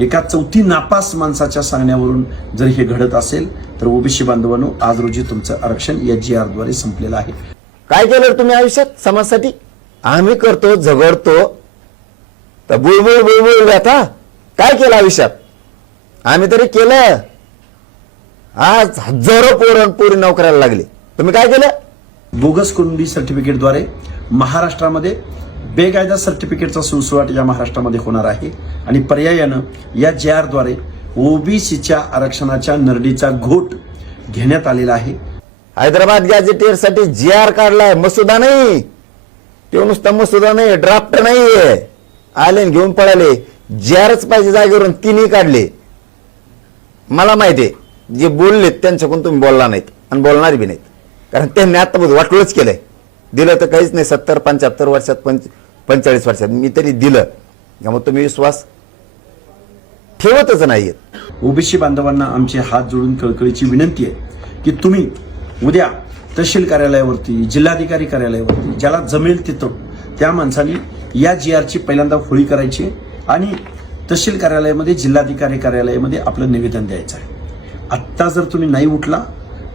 एका चौथी नापास माणसाच्या सांगण्यावरून जर हे घडत असेल तर ओबीसी बांधवांनो आज रोजी तुमचं आरक्षण या जी आरद्वारे संपलेलं आहे. काय केलं तुम्ही आयुष्यात? समाजासाठी? आम्ही करतो झगडतो. तर बुळबुळ बुळबुळ आता काय केलं आयुष्यात? आम्ही तरी केलं. आज हजारो पोरण पोरी नोकऱ्याला लागले. तुम्ही काय केलं? बोगस कुणबी सर्टिफिकेटद्वारे महाराष्ट्रामध्ये बेकायदा सर्टिफिकेटचा सुळसुळाट या महाराष्ट्रामध्ये होणार आहे. आणि पर्यायानं या जे आरद्वारे ओबीसीच्या आरक्षणाच्या नरडीचा घोट घेण्यात आलेला आहे. हैदराबाद गॅजेटियरसाठी जी आर काढलाय. मसुदा नाही. ते नुसता मसुदा नाही ड्राफ्ट नाहीये. आले घेऊन पळाले. जी आरच पाहिजे जागेवरून तिन्ही काढले. मला माहिती आहे जे बोललेत त्यांच्याकडून तुम्ही बोलला नाहीत आणि बोलणार बी नाहीत. कारण त्यांनी आता वाटलंच केलंय. दिलं तर काहीच नाही सत्तर पंच्याहत्तर वर्षात पंच पंचेचाळीस वर्षात. मी तरी दिलं. त्यामुळे तुम्ही विश्वास ठेवतच नाहीयेत. ओबीसी बांधवांना आमचे हात जोडून कळकळीची विनंती आहे की तुम्ही उद्या तहसील कार्यालयावरती जिल्हाधिकारी कार्यालयावरती ज्याला जमेल तिथं त्या माणसाने या जी आरची पहिल्यांदा होळी करायची आणि तहसील कार्यालयामध्ये जिल्हाधिकारी कार्यालयामध्ये आपलं निवेदन द्यायचं आहे. आत्ता जर तुम्ही नाही उठला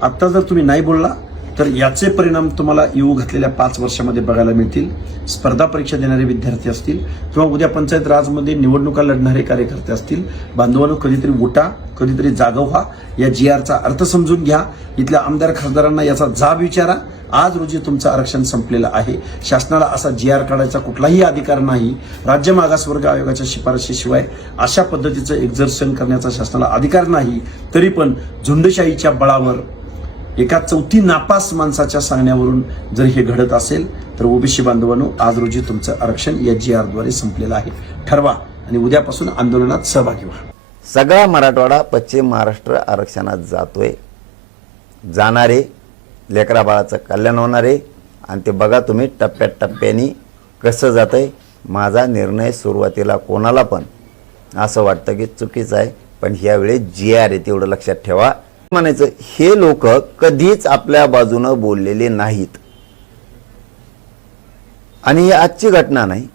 आत्ता जर तुम्ही नाही बोलला तर याचे परिणाम तुम्हाला येऊ घातलेल्या पाच वर्षामध्ये बघायला मिळतील. स्पर्धा परीक्षा देणारे विद्यार्थी असतील किंवा उद्या पंचायत राजमध्ये निवडणुका लढणारे कार्यकर्ते असतील. बांधवांनो कधीतरी उठा कधीतरी जागव व्हा. या जी आरचा अर्थ समजून घ्या. इथल्या आमदार खासदारांना याचा जाब विचारा. आज रोजी तुमचं आरक्षण संपलेलं आहे. शासनाला असा जी आर काढायचा कुठलाही अधिकार नाही. राज्य मागासवर्ग आयोगाच्या शिफारशीशिवाय अशा पद्धतीचं एक्झर्शन करण्याचा शासनाला अधिकार नाही. तरी पण झुंडशाहीच्या बळावर एका चौथी नापास माणसाच्या सांगण्यावरून जर हे घडत असेल तर ओबीसी बांधवांनो आज रोजी तुमचं आरक्षण या जी आरद्वारे संपलेलं आहे. ठरवा आणि उद्यापासून आंदोलनात सहभागी व्हा. सगळा मराठवाडा पश्चिम महाराष्ट्र आरक्षणात जातोय. जाणारे लेकरा बाळाचं कल्याण होणार आहे आणि ते बघा तुम्ही टप्प्यात टप्प्याने कसं जातंय. माझा निर्णय सुरुवातीला कोणाला पण असं वाटतं की चुकीचं आहे पण ह्यावेळी जी आर आहे तेवढं लक्षात ठेवा. म्हणायचं हे लोक कधीच आपल्या बाजूनं बोललेले नाहीत. आणि ही आजची घटना नाही.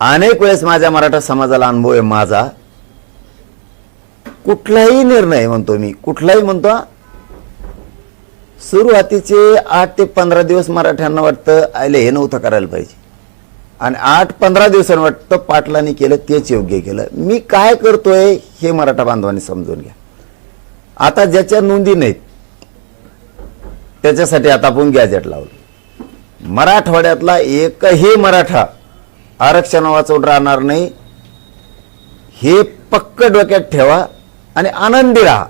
अनेक वेळेस माझ्या मराठा समाजाला अनुभव आहे माझा. कुठलाही निर्णय म्हणतो मी कुठलाही म्हणतो सुरुवातीचे आठ ते पंधरा दिवस मराठ्यांना वाटतं आयले हे नव्हतं करायला पाहिजे. आणि आठ पंधरा दिवसांनी वाटतं पाटलांनी केलं तेच योग्य केलं. मी काय करतोय हे मराठा बांधवांनी समजून घ्या. आता ज्याच्या नोंदी नाहीत त्याच्यासाठी आता आपण गॅजेट लावलं. मराठवाड्यातला एकही मराठा आरक्षण वाचवून राहणार नाही. हे पक्क डोक्यात ठेवा आणि आनंदी राहा.